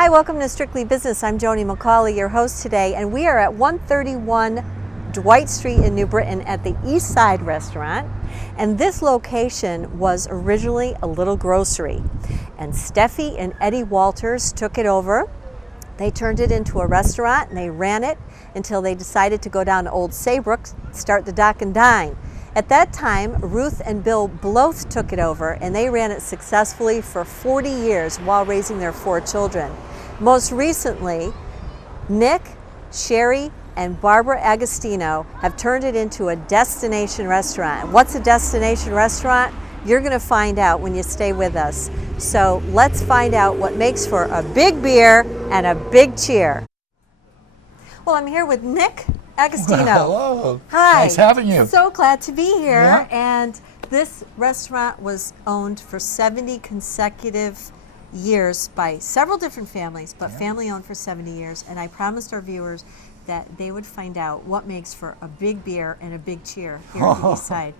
Hi, welcome to Strictly Business. I'm Joni McCauley, your host today, and we are at 131 Dwight Street in New Britain at the East Side Restaurant. And this location was originally a little grocery. And Steffi and Eddie Walters took it over. They turned it into a restaurant and they ran it until they decided to go down to Old Saybrook, start the Dock and Dine. At that time, Ruth and Bill Bloth took it over and they ran it successfully for 40 years while raising their 4 children. Most recently, Nick, Sherry, and Barbara Agostino have turned it into a destination restaurant. What's a destination restaurant? You're going to find out when you stay with us. So let's find out what makes for a big beer and a big cheer. Well, I'm here with Nick Agostino. Well, hello. Hi. Nice having you. So glad to be here. Yeah. And this restaurant was owned for 70 consecutive years by several different families, but family owned for 70 years. And I promised our viewers that they would find out what makes for a big beer and a big cheer here at the East Side.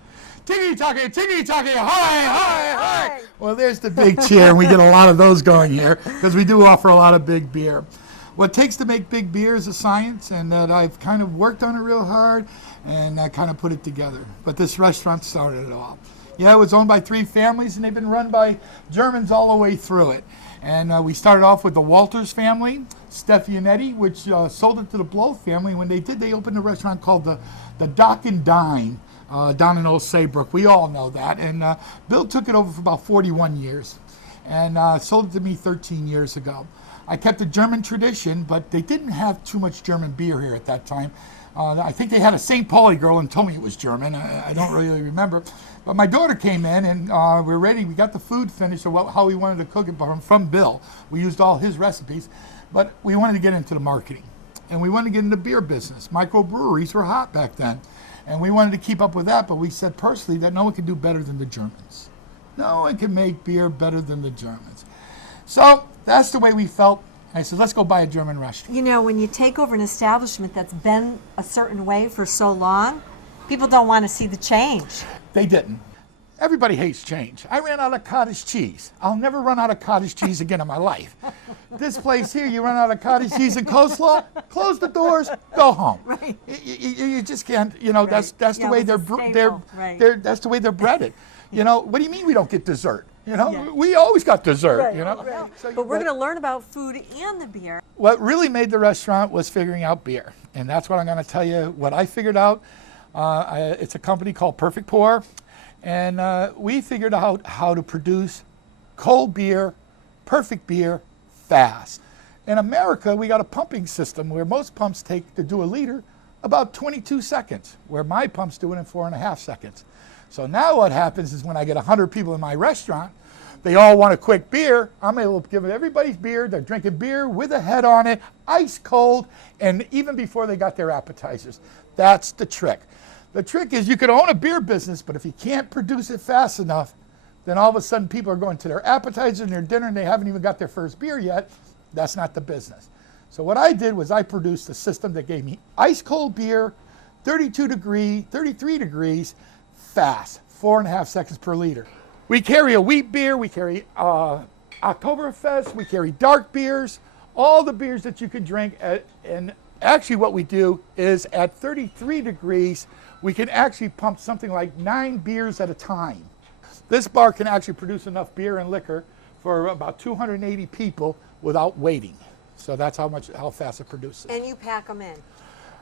Tiki-taki, hi, hi, hi. Well, there's the big cheer, and we get a lot of those going here because we do offer a lot of big beer. What it takes to make big beer is a science, and that I've kind of worked on it real hard, and I kind of put it together. But this restaurant started it all. Yeah, it was owned by 3 families, and they've been run by Germans all the way through it. And we started off with the Walters family, Steffi and Eddie, which sold it to the Blow family. When they did, they opened a restaurant called the Dock and Dine down in Old Saybrook. We all know that. And Bill took it over for about 41 years and sold it to me 13 years ago. I kept the German tradition, but they didn't have too much German beer here at that time. I think they had a St. Pauli girl and told me it was German. I don't really remember. But my daughter came in and we were ready. We got the food finished, or how we wanted to cook it from Bill. We used all his recipes, but we wanted to get into the marketing. And we wanted to get into beer business. Microbreweries were hot back then. And we wanted to keep up with that, but we said personally that no one could do better than the Germans. No one can make beer better than the Germans. So that's the way we felt. I said, let's go buy a German restaurant. You know, when you take over an establishment that's been a certain way for so long, people don't want to see the change. They didn't. Everybody hates change. I ran out of cottage cheese. I'll never run out of cottage cheese again in my life. This place here, you run out of cottage cheese and coleslaw, close the doors, go home. Right. You just can't, you know, Right. that's the way that's the way they're breaded. You know, what do you mean we don't get dessert? You know, we always got dessert, Right, you know. right. So But we're going to learn about food and the beer. What really made the restaurant was figuring out beer. And that's what I'm going to tell you what I figured out. It's a company called Perfect Pour. And we figured out how to produce cold beer, perfect beer, fast. In America, we got a pumping system where most pumps take to do a liter about 22 seconds, where my pump's do it in 4.5 seconds. So now what happens is when I get 100 people in my restaurant, they all want a quick beer. I'm able to give everybody's beer. They're drinking beer with a head on it, ice cold, and even before they got their appetizers. That's the trick. The trick is you can own a beer business, but if you can't produce it fast enough, then all of a sudden people are going to their appetizer and their dinner and they haven't even got their first beer yet. That's not the business. So what I did was I produced a system that gave me ice cold beer, 32 degrees, 33 degrees, fast, 4.5 seconds per liter. We carry a wheat beer, we carry Oktoberfest, we carry dark beers, all the beers that you can drink. And actually what we do is at 33 degrees, we can actually pump something like 9 beers at a time. This bar can actually produce enough beer and liquor for about 280 people without waiting. So that's how fast it produces. And you pack them in.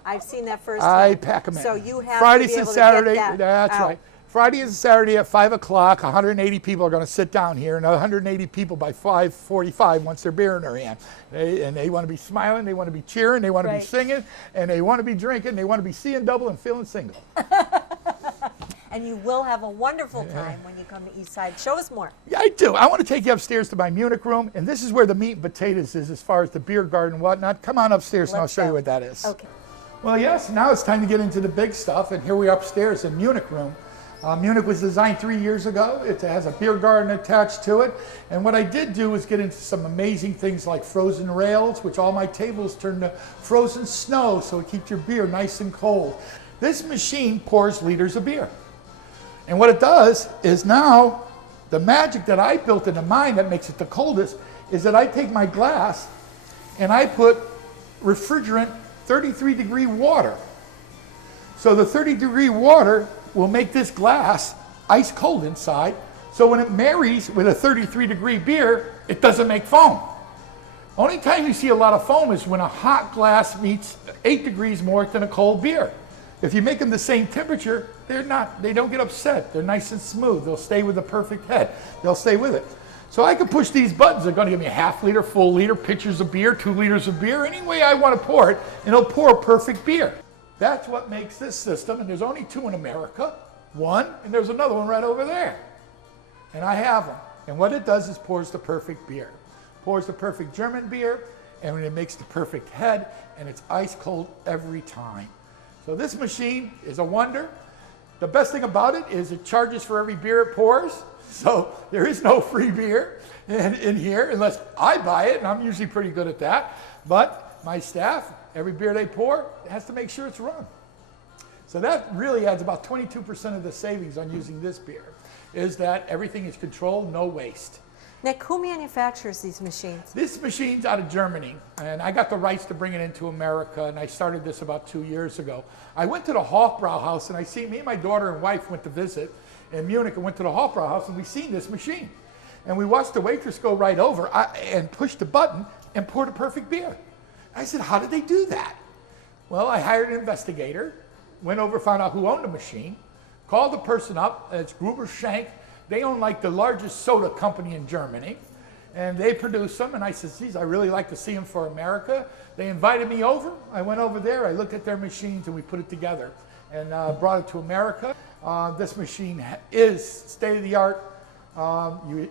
I've seen that first I time. pack them in. So you have Fridays to be and able Saturday, to get that that's out. right. Friday and Saturday at 5 o'clock, 180 people are going to sit down here, and 180 people by 5:45 once their beer in their hand. They want to be smiling, they want to be cheering, they want to be singing, and they want to be drinking, they want to be seeing double and feeling single. And you will have a wonderful time when you come to East Side. Show us more. Yeah, I do. I want to take you upstairs to my Munich Room, and this is where the meat and potatoes is as far as the beer garden and whatnot. Come on upstairs and I'll show you what that is. Okay. Well, yes, now it's time to get into the big stuff, and here we are upstairs in Munich Room. Munich was designed 3 years ago. It has a beer garden attached to it. And what I did do was get into some amazing things like frozen rails, which all my tables turn to frozen snow, so it keeps your beer nice and cold. This machine pours liters of beer. And what it does is now, the magic that I built into mine that makes it the coldest is that I take my glass and I put refrigerant 33-degree water. So the 30-degree water will make this glass ice cold inside, so when it marries with a 33-degree beer, it doesn't make foam. Only time you see a lot of foam is when a hot glass meets 8 degrees more than a cold beer. If you make them the same temperature, they don't get upset. They're nice and smooth. They'll stay with the perfect head. They'll stay with it. So I can push these buttons. They're going to give me a half liter, full liter, pitchers of beer, 2 liters of beer, any way I want to pour it, and it'll pour a perfect beer. That's what makes this system, and there's only 2 in America. 1, and there's another one right over there. And I have them. And what it does is pours the perfect beer. Pours the perfect German beer, and it makes the perfect head, and it's ice cold every time. So this machine is a wonder. The best thing about it is it charges for every beer it pours. So there is no free beer in here unless I buy it, and I'm usually pretty good at that. But my staff, every beer they pour, has to make sure it's run. So that really adds about 22% of the savings on using this beer, is that everything is controlled, no waste. Nick, who manufactures these machines? This machine's out of Germany, and I got the rights to bring it into America, and I started this about 2 years ago. I went to the Hofbrauhaus, and me and my daughter and wife went to visit in Munich and went to the Hofbrauhaus, and we seen this machine. And we watched the waitress go right over and push the button and pour the perfect beer. I said, how did they do that? Well, I hired an investigator, went over, found out who owned the machine, called the person up, it's Gruber Schenk. They own like the largest soda company in Germany, and they produce them. And I said, geez, I really like to see them for America. They invited me over. I went over there, I looked at their machines, and we put it together and brought it to America. This machine is state-of-the-art.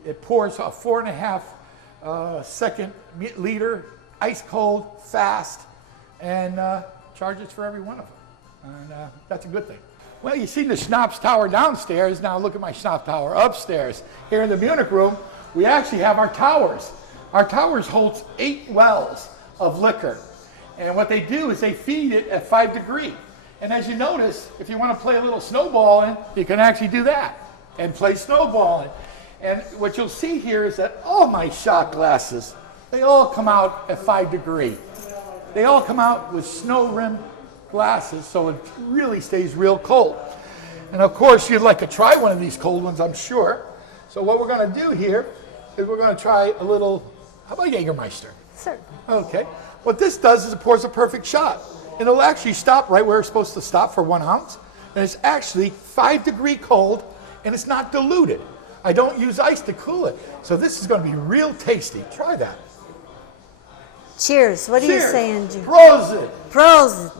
It pours a 4.5 second liter, ice cold, fast, and charges for every one of them. And that's a good thing. Well, you see the Schnapps Tower downstairs. Now look at my Schnapps Tower upstairs. Here in the Munich Room, we actually have our towers. Our towers hold 8 wells of liquor. And what they do is they feed it at 5 degrees. And as you notice, if you want to play a little snowballing, you can actually do that and play snowballing. And what you'll see here is that all my shot glasses, they all come out at 5 degrees. They all come out with snow rim glasses, so it really stays real cold. And of course, you'd like to try one of these cold ones, I'm sure. So what we're going to do here is we're going to try a little, how about Jägermeister? Sir. Okay. What this does is it pours a perfect shot. And it'll actually stop right where it's supposed to stop for 1 ounce. And it's actually 5 degree cold, and it's not diluted. I don't use ice to cool it. So this is going to be real tasty. Try that. Cheers. What are you saying, Jim? Prosit. Prosit.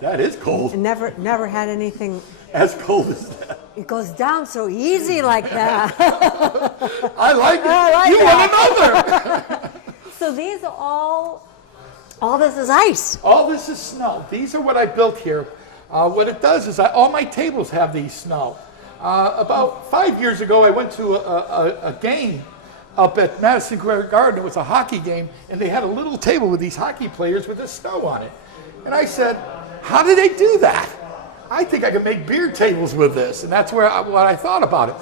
That is cold. I never had anything as cold as that. It goes down so easy like that. I like it. I like you that. want another. So these are all this is ice. All this is snow. These are what I built here. What it does is all my tables have these snow. About 5 years ago, I went to a game up at Madison Square Garden. It was a hockey game, and they had a little table with these hockey players with the snow on it. And I said, how did they do that? I think I could make beer tables with this. And that's what I thought about it.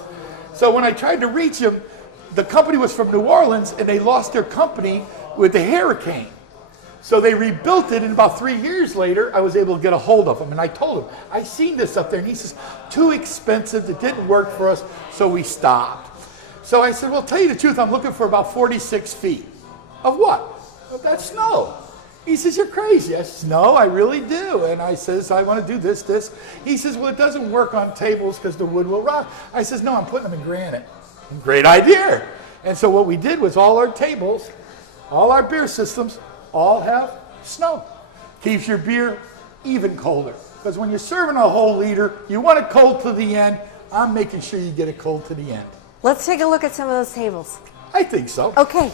So when I tried to reach them, the company was from New Orleans, and they lost their company with the hurricane. So they rebuilt it, and about 3 years later, I was able to get a hold of him. And I told him, I seen this up there. And he says, too expensive. It didn't work for us, so we stopped. So I said, well, tell you the truth, I'm looking for about 46 feet. Of what? Of that snow. He says, you're crazy. I says, no, I really do. And I says, I want to do this. He says, well, it doesn't work on tables because the wood will rot. I says, no, I'm putting them in granite. Great idea. And so what we did was all our tables, all our beer systems, all have snow. Keeps your beer even colder. Because when you're serving a whole liter, you want it cold to the end. I'm making sure you get it cold to the end. Let's take a look at some of those tables. I think so. Okay.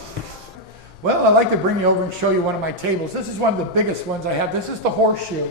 Well, I'd like to bring you over and show you one of my tables. This is one of the biggest ones I have. This is the Horseshoe.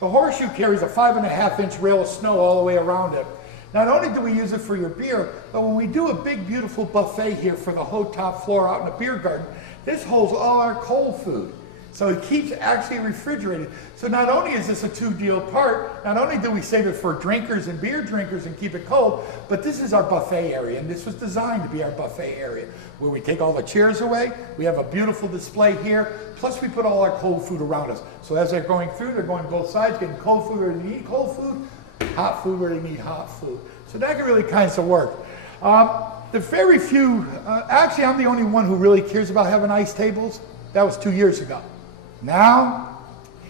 The Horseshoe carries a 5.5-inch rail of snow all the way around it. Not only do we use it for your beer, but when we do a big, beautiful buffet here for the whole top floor out in the beer garden, this holds all our cold food. So it keeps actually refrigerated. So not only is this a two-deal part, not only do we save it for drinkers and beer drinkers and keep it cold, but this is our buffet area, and this was designed to be our buffet area, where we take all the chairs away, we have a beautiful display here, plus we put all our cold food around us. So as they're going through, they're going both sides, getting cold food where they need cold food, hot food where they need hot food. So that can really kind of work. The very few, actually I'm the only one who really cares about having ice tables. That was 2 years ago. Now,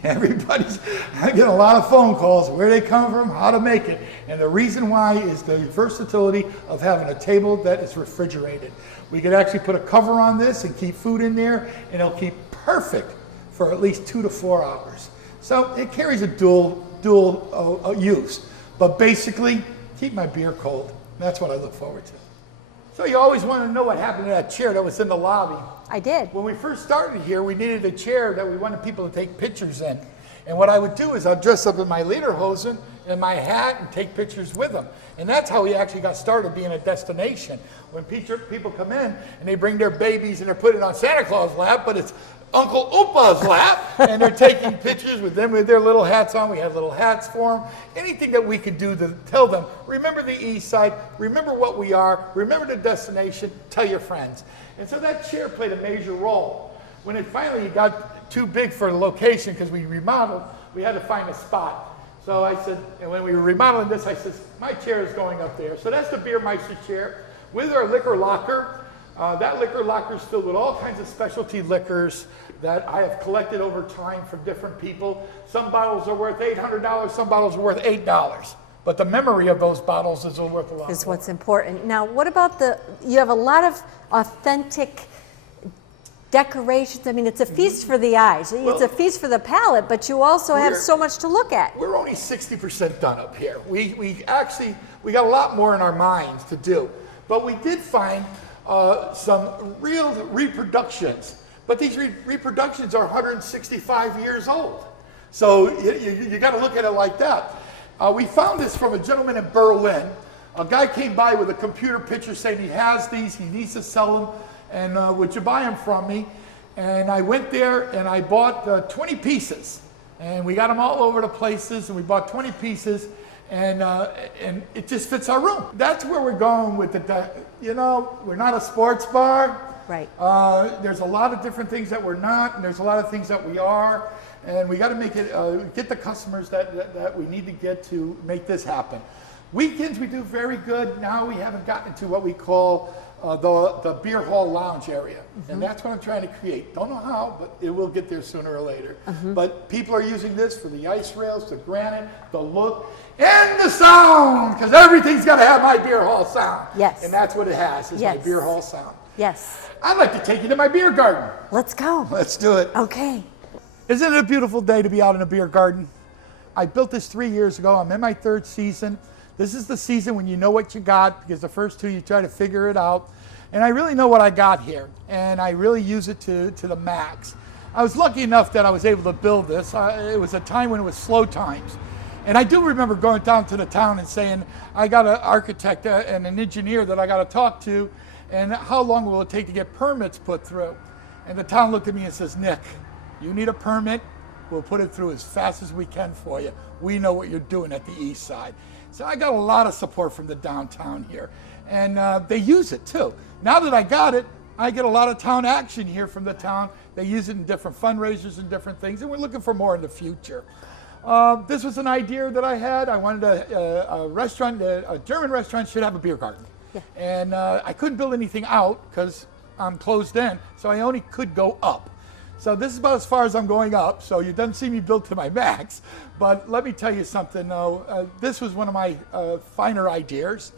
everybody's getting a lot of phone calls, where they come from, how to make it. And the reason why is the versatility of having a table that is refrigerated. We could actually put a cover on this and keep food in there, and it'll keep perfect for at least 2 to 4 hours. So it carries a dual use. But basically, keep my beer cold. That's what I look forward to. So you always want to know what happened to that chair that was in the lobby. I did. When we first started here, we needed a chair that we wanted people to take pictures in. And what I would do is I'd dress up in my lederhosen and my hat and take pictures with them. And that's how we actually got started being a destination. When people come in and they bring their babies and they're putting it on Santa Claus' lap, but it's Uncle Oopa's lap, and they're taking pictures with them with their little hats on. We had little hats for them. Anything that we could do to tell them, remember the East Side, remember what we are, remember the destination, tell your friends. And so that chair played a major role. When it finally got too big for the location, because we remodeled, we had to find a spot. So I said, and when we were remodeling this, I said, my chair is going up there. So that's the Beermeister chair with our liquor locker. That liquor locker is filled with all kinds of specialty liquors that I have collected over time from different people. Some bottles are worth $800, some bottles are worth $8. But the memory of those bottles is worth a lot. Is what's important. Now, what about you have a lot of authentic decorations. I mean, it's a feast for the eyes. It's a feast for the palate, but you also have so much to look at. We're only 60% done up here. We got a lot more in our minds to do. But we did find some real reproductions. But these reproductions are 165 years old. So you got to look at it like that. We found this from a gentleman in Berlin. A guy came by with a computer picture saying he has these, he needs to sell them, and would you buy them from me? And I went there and I bought 20 pieces. And we got them all over the places, and we bought 20 pieces, and it just fits our room. That's where we're going with we're not a sports bar. Right. There's a lot of different things that we're not, and there's a lot of things that we are. And we got to make it, get the customers that we need to get to make this happen. Weekends we do very good. Now we haven't gotten into what we call the beer hall lounge area. Mm-hmm. And that's what I'm trying to create. Don't know how, but it will get there sooner or later. Mm-hmm. But people are using this for the ice rails, the granite, the look, and the sound, because everything's got to have my beer hall sound. Yes. And that's what it has, is my beer hall sound. Yes. I'd like to take you to my beer garden. Let's go. Let's do it. Okay. Isn't it a beautiful day to be out in a beer garden? I built this 3 years ago. I'm in my third season. This is the season when you know what you got, because the first two you try to figure it out. And I really know what I got here, and I really use it to the max. I was lucky enough that I was able to build this. It was a time when it was slow times. And I do remember going down to the town and saying, I got an architect and an engineer that I got to talk to, and how long will it take to get permits put through? And the town looked at me and says, Nick, you need a permit, we'll put it through as fast as we can for you. We know what you're doing at the east side. So I got a lot of support from the downtown here. And they use it too. Now that I got it, I get a lot of town action here from the town. They use it in different fundraisers and different things, and we're looking for more in the future. This was an idea that I had. I wanted a restaurant, a German restaurant should have a beer garden. Yeah. And I couldn't build anything out because I'm closed in, so I only could go up. So this is about as far as I'm going up, so you don't see me built to my max. But let me tell you something, this was one of my finer ideas.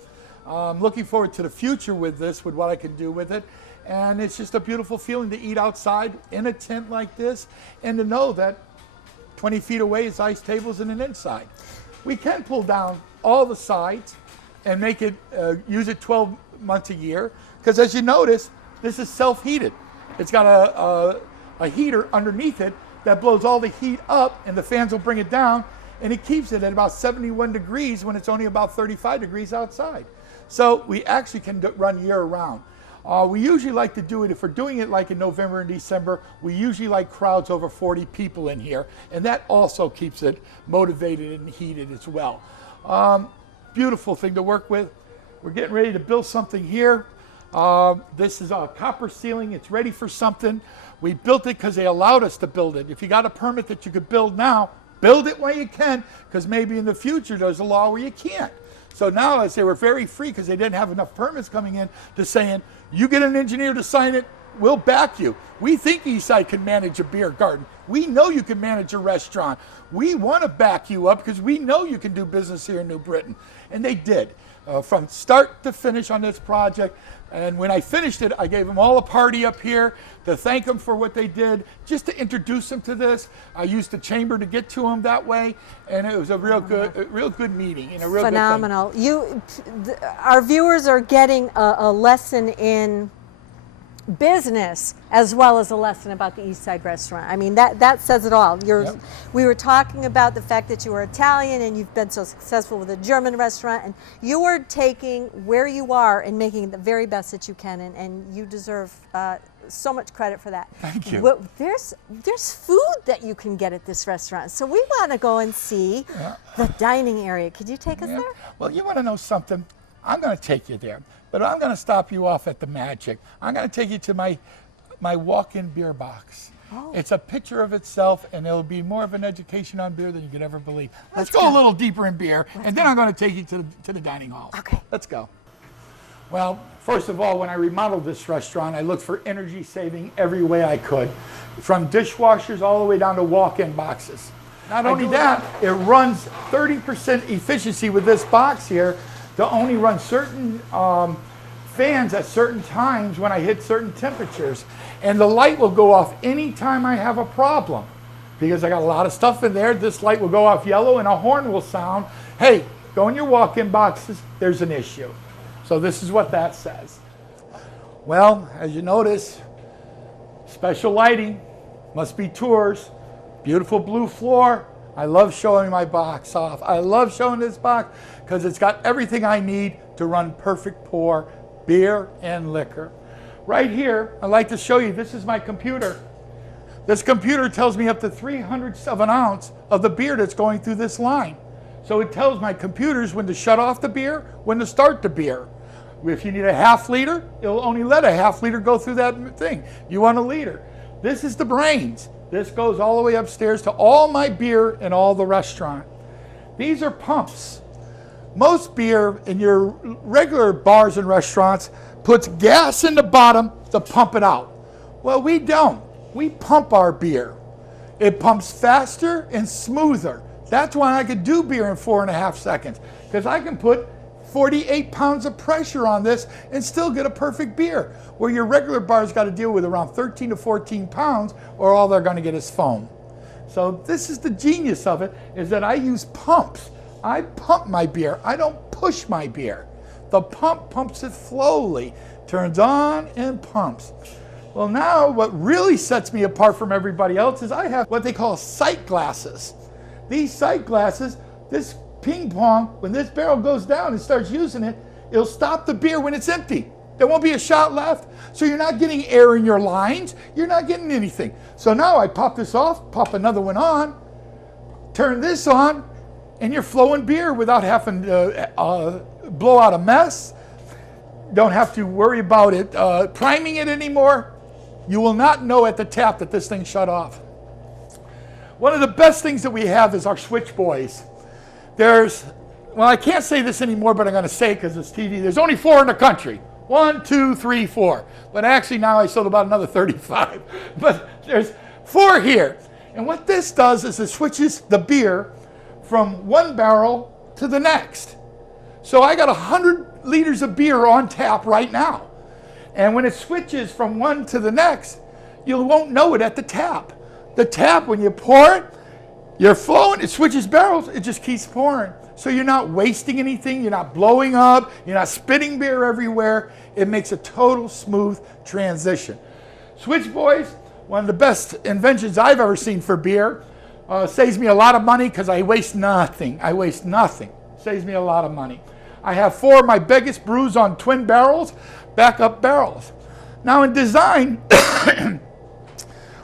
I'm looking forward to the future with this, with what I can do with it. And it's just a beautiful feeling to eat outside in a tent like this, and to know that 20 feet away is ice tables and an inside. We can pull down all the sides and make it, use it 12 months a year, because as you notice, this is self-heated. It's got a heater underneath it that blows all the heat up, and the fans will bring it down, and it keeps it at about 71 degrees when it's only about 35 degrees outside. So we actually can run year-round. We usually like to do it, if we're doing it like in November and December, we usually like crowds over 40 people in here, and that also keeps it motivated and heated as well. Beautiful thing to work with. We're getting ready to build something here. This is a copper ceiling. It's ready for something. We built it because they allowed us to build it. If you got a permit that you could build now, build it when you can, because maybe in the future there's a law where you can't. So now, as they were very free because they didn't have enough permits coming in, to saying, you get an engineer to sign it, we'll back you. We think Eastside can manage a beer garden. We know you can manage a restaurant. We want to back you up because we know you can do business here in New Britain. And they did. From start to finish on this project. And when I finished it, I gave them all a party up here to thank them for what they did, just to introduce them to this. I used the chamber to get to them that way, and it was a real good meeting and a real phenomenal. Good thing. Our viewers are getting a lesson in business as well as a lesson about the Eastside restaurant. I mean, that says it all. Yep. We were talking about the fact that you were Italian and you've been so successful with a German restaurant, and you are taking where you are and making the very best that you can, and you deserve so much credit for that. Thank you. Well, there's food that you can get at this restaurant, so we want to go and see the dining area. Could you take us there? Well, you want to know something? I'm going to take you there. But I'm going to stop you off at the magic. I'm going to take you to my walk-in beer box. Oh. It's a picture of itself, and it'll be more of an education on beer than you could ever believe. Let's go a little deeper in beer, and then I'm going to take you to the dining hall. Okay. Let's go. Well, first of all, when I remodeled this restaurant, I looked for energy saving every way I could, from dishwashers all the way down to walk-in boxes. Not only that, it runs 30% efficiency with this box here, to only run certain fans at certain times when I hit certain temperatures. And the light will go off anytime I have a problem. Because I got a lot of stuff in there, this light will go off yellow and a horn will sound. Hey, go in your walk-in boxes, there's an issue. So this is what that says. Well, as you notice, special lighting, must be tours, beautiful blue floor. I love showing my box off. I love showing this box because it's got everything I need to run perfect pour beer and liquor. Right here, I'd like to show you, this is my computer. This computer tells me up to 300ths of an ounce of the beer that's going through this line. So it tells my computers when to shut off the beer, when to start the beer. If you need a half liter, it'll only let a half liter go through that thing. You want a liter. This is the brains. This goes all the way upstairs to all my beer in all the restaurant. These are pumps. Most beer in your regular bars and restaurants puts gas in the bottom to pump it out. Well, we don't. We pump our beer. It pumps faster and smoother. That's why I could do beer in 4.5 seconds, because I can put 48 pounds of pressure on this and still get a perfect beer, where your regular bar's got to deal with around 13 to 14 pounds, or all they're going to get is foam. So this is the genius of it, is that I use pumps. I pump my beer. I don't push my beer. The pump pumps it slowly, turns on and pumps. Well, now what really sets me apart from everybody else is I have what they call sight glasses. These sight glasses, this ping pong, when this barrel goes down and starts using it, it'll stop the beer when it's empty. There won't be a shot left, so you're not getting air in your lines, you're not getting anything. So now I pop this off, pop another one on, turn this on, and you're flowing beer without having to blow out a mess. Don't have to worry about it priming it anymore. You will not know at the tap that this thing shut off. One of the best things that we have is our switch boys. Well, I can't say this anymore, but I'm going to say it because it's TV. There's only 4 in the country. 1, 2, 3, 4. But actually now I sold about another 35. But there's 4 here. And what this does is it switches the beer from one barrel to the next. So I got 100 liters of beer on tap right now. And when it switches from one to the next, you won't know it at the tap. The tap, when you pour it, you're flowing, it switches barrels, it just keeps pouring. So you're not wasting anything, you're not blowing up, you're not spitting beer everywhere. It makes a total smooth transition. Switch boys, one of the best inventions I've ever seen for beer. Saves me a lot of money because I waste nothing. I waste nothing. Saves me a lot of money. I have 4 of my biggest brews on twin barrels, backup barrels. Now in design,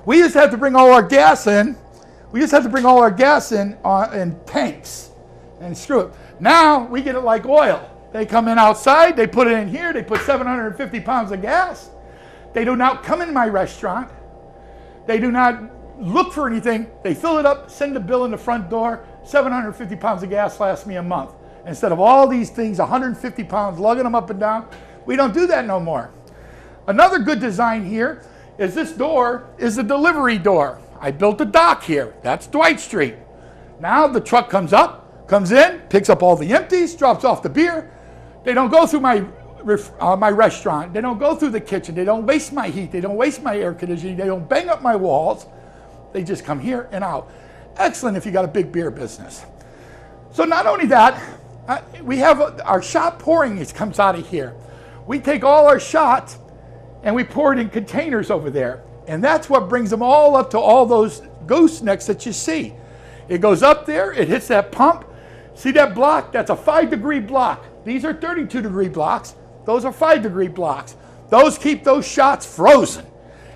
we used to have to bring all our gas in. We used to have to bring all our gas in tanks and screw it. Now we get it like oil. They come in outside, they put it in here, they put 750 pounds of gas. They do not come in my restaurant. They do not look for anything. They fill it up, send the bill in the front door. 750 pounds of gas lasts me a month. Instead of all these things, 150 pounds, lugging them up and down, we don't do that no more. Another good design here is this door is a delivery door. I built a dock here. That's Dwight Street. Now the truck comes up, comes in, picks up all the empties, drops off the beer. They don't go through my restaurant. They don't go through the kitchen. They don't waste my heat. They don't waste my air conditioning. They don't bang up my walls. They just come here and out. Excellent if you got a big beer business. So not only that, we have our shot pouring comes out of here. We take all our shots and we pour it in containers over there. And that's what brings them all up to all those goosenecks that you see. It goes up there, it hits that pump. See that block? That's a 5-degree block. These are 32-degree blocks. Those are 5-degree blocks. Those keep those shots frozen.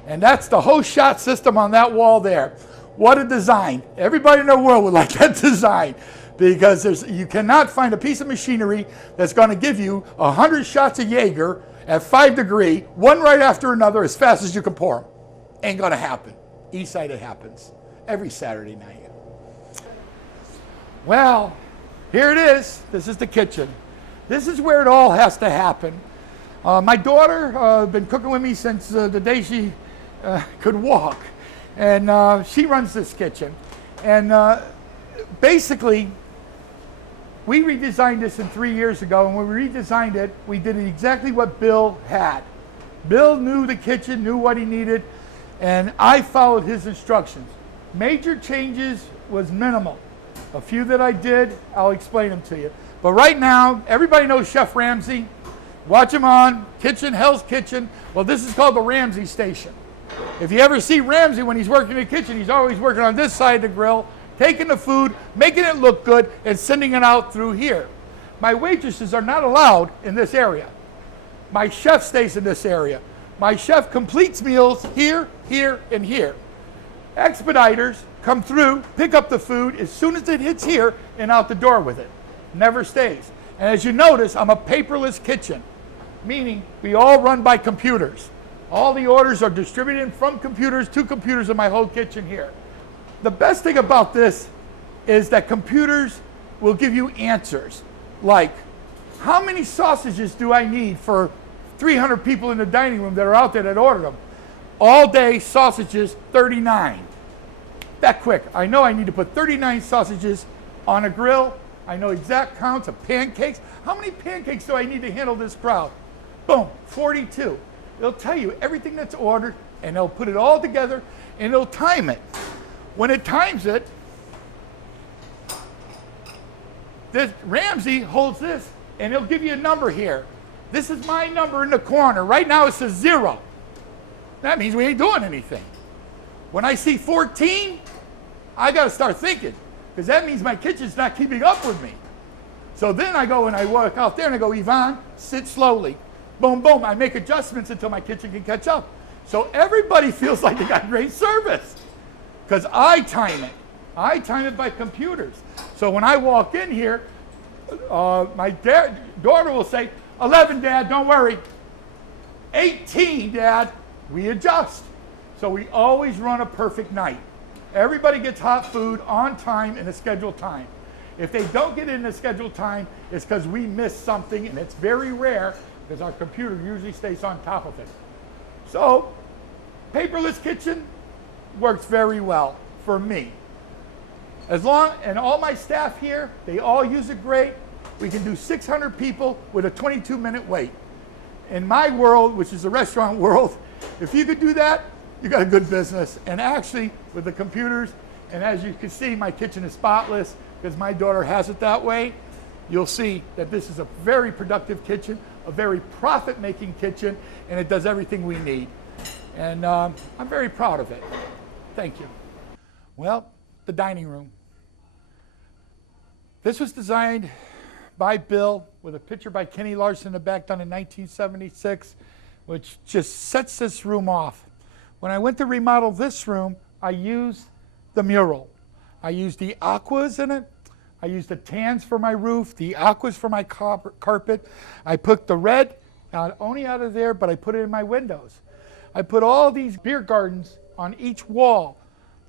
And that's the whole shot system on that wall there. What a design. Everybody in the world would like that design, because you cannot find a piece of machinery that's going to give you 100 shots of Jaeger at 5 degree, one right after another, as fast as you can pour them. Ain't going to happen. East side it happens every Saturday night. Well, here it is. This is the kitchen. This is where it all has to happen. My daughter has been cooking with me since the day she could walk. And she runs this kitchen. And basically, we redesigned this 3 years ago. And when we redesigned it, we did exactly what Bill had. Bill knew the kitchen, knew what he needed, and I followed his instructions. Major changes was minimal. A few that I did, I'll explain them to you. But right now, everybody knows Chef Ramsay. Watch him on Hell's Kitchen. Well, this is called the Ramsay Station. If you ever see Ramsay when he's working in the kitchen, he's always working on this side of the grill, taking the food, making it look good, and sending it out through here. My waitresses are not allowed in this area. My chef stays in this area. My chef completes meals here, here, and here. Expediters come through, pick up the food as soon as it hits here and out the door with it. Never stays. And as you notice, I'm a paperless kitchen, meaning we all run by computers. All the orders are distributed from computers to computers in my whole kitchen here. The best thing about this is that computers will give you answers like, how many sausages do I need for 300 people in the dining room that are out there that ordered them? All day sausages, 39. That quick. I know I need to put 39 sausages on a grill. I know exact counts of pancakes. How many pancakes do I need to handle this crowd? Boom, 42. It'll tell you everything that's ordered, and they'll put it all together, and it'll time it. When it times it, this Ramsay holds this, and he'll give you a number here. This is my number in the corner. Right now it says 0. That means we ain't doing anything. When I see 14, I got to start thinking, because that means my kitchen's not keeping up with me. So then I go and I walk out there and I go, Yvonne, sit slowly. Boom, boom. I make adjustments until my kitchen can catch up. So everybody feels like they got great service, because I time it. I time it by computers. So when I walk in here, my daughter will say, 11, Dad, don't worry. 18, Dad, we adjust. So we always run a perfect night. Everybody gets hot food on time in a scheduled time. If they don't get it in a scheduled time, it's because we missed something, and it's very rare because our computer usually stays on top of it. So, paperless kitchen works very well for me. And all my staff here, they all use it great. We can do 600 people with a 22-minute wait. In my world, which is the restaurant world, if you could do that, you got a good business. And actually, with the computers, and as you can see, my kitchen is spotless because my daughter has it that way. You'll see that this is a very productive kitchen, a very profit-making kitchen, and it does everything we need. And I'm very proud of it. Thank you. Well, the dining room. This was designed by Bill with a picture by Kenny Larson in the back, done in 1976. which just sets this room off. When I went to remodel this room, I used the mural. I used the aquas in it. I used the tans for my roof, the aquas for my carpet. I put the red not only out of there, but I put it in my windows. I put all these beer gardens on each wall.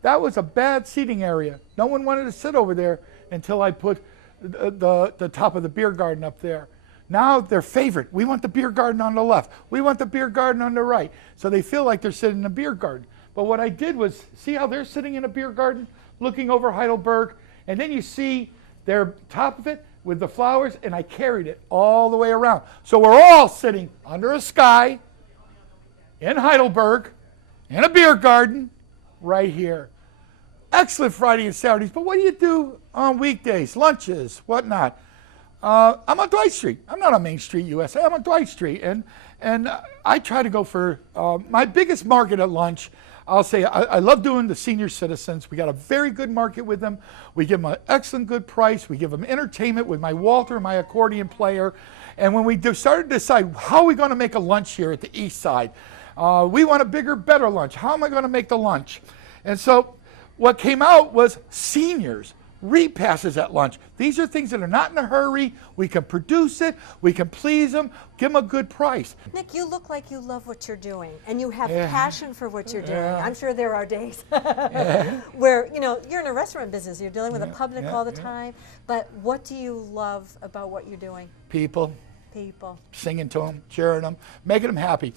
That was a bad seating area. No one wanted to sit over there until I put the top of the beer garden up there. Now they're favorite. We want the beer garden on the left. We want the beer garden on the right. So they feel like they're sitting in a beer garden. But what I did was, see how they're sitting in a beer garden, looking over Heidelberg, and then you see their top of it with the flowers, and I carried it all the way around. So we're all sitting under a sky in Heidelberg, in a beer garden, right here. Excellent Friday and Saturdays, but what do you do on weekdays, lunches, whatnot? I'm on Dwight Street. I'm not on Main Street, USA. I'm on Dwight Street, and I try to go for my biggest market at lunch. I'll say I love doing the senior citizens. We got a very good market with them. We give them an excellent good price. We give them entertainment with my Walter, my accordion player. And when we started to decide how are we going to make a lunch here at the East Side, we want a bigger, better lunch. How am I going to make the lunch? And so what came out was seniors, repasses at lunch. These are things that are not in a hurry. We can produce it. We can please them. Give them a good price. Nick, you look like you love what you're doing, and you have passion for what you're doing. I'm sure there are days where, you know, you're in a restaurant business. You're dealing with the public all the time. But what do you love about what you're doing? People. People. Singing to them, cheering them, making them happy.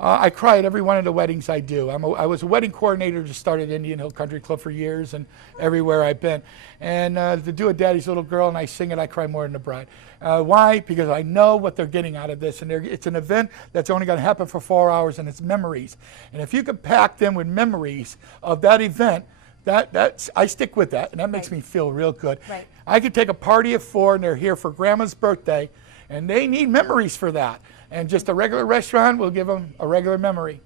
I cry at every one of the weddings I do. I was a wedding coordinator, just started Indian Hill Country Club for years and everywhere I've been. And to do a Daddy's Little Girl and I sing it, I cry more than the bride. Why? Because I know what they're getting out of this. And it's an event that's only going to happen for 4 hours, and it's memories. And if you could pack them with memories of that event, I stick with that, and that makes me feel real good. Right. I could take a party of 4 and they're here for Grandma's birthday, and they need memories for that. And just a regular restaurant will give them a regular memory.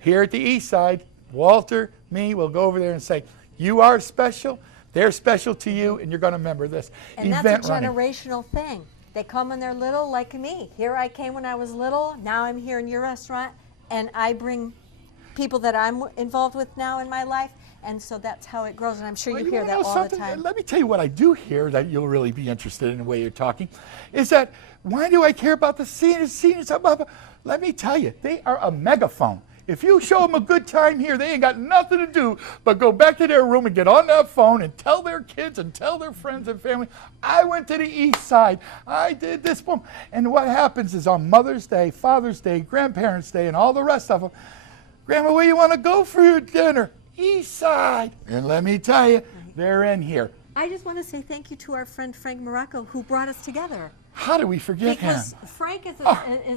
Here at the East Side, Walter, me, will go over there and say, you are special, they're special to you, and you're going to remember this. And that's a generational thing. They come when they're little, like me. Here I came when I was little, now I'm here in your restaurant, and I bring people that I'm involved with now in my life, and so that's how it grows, and I'm sure you hear that all the time. Let me tell you what I do hear that you'll really be interested in the way you're talking, is that, why do I care about the seniors? Let me tell you, they are a megaphone. If you show them a good time here, they ain't got nothing to do but go back to their room and get on that phone and tell their kids and tell their friends and family, I went to the East Side, I did this. Boom. And what happens is on Mother's Day, Father's Day, Grandparents' Day, and all the rest of them, Grandma, where you want to go for your dinner? East Side. And let me tell you, they're in here. I just want to say thank you to our friend Frank Morocco, who brought us together. How do we forget him? Because Frank is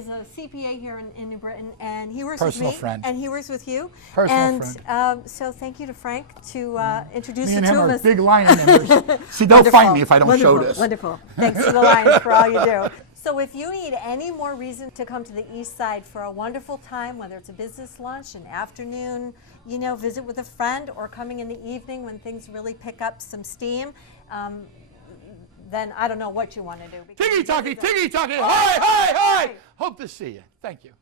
a CPA here in New Britain, and he works with me, and he works with you. Personal friend. So thank you to Frank to introduce me the and two him of are us. big Lion members. See, they'll find me if I don't show this. Wonderful. Thanks to the Lions for all you do. So if you need any more reason to come to the East Side for a wonderful time, whether it's a business lunch, an afternoon, you know, visit with a friend, or coming in the evening when things really pick up some steam, then I don't know what you want to do. Tiggy-tocky, tiggy-tocky, hi, hi, hi! Hope to see you. Thank you.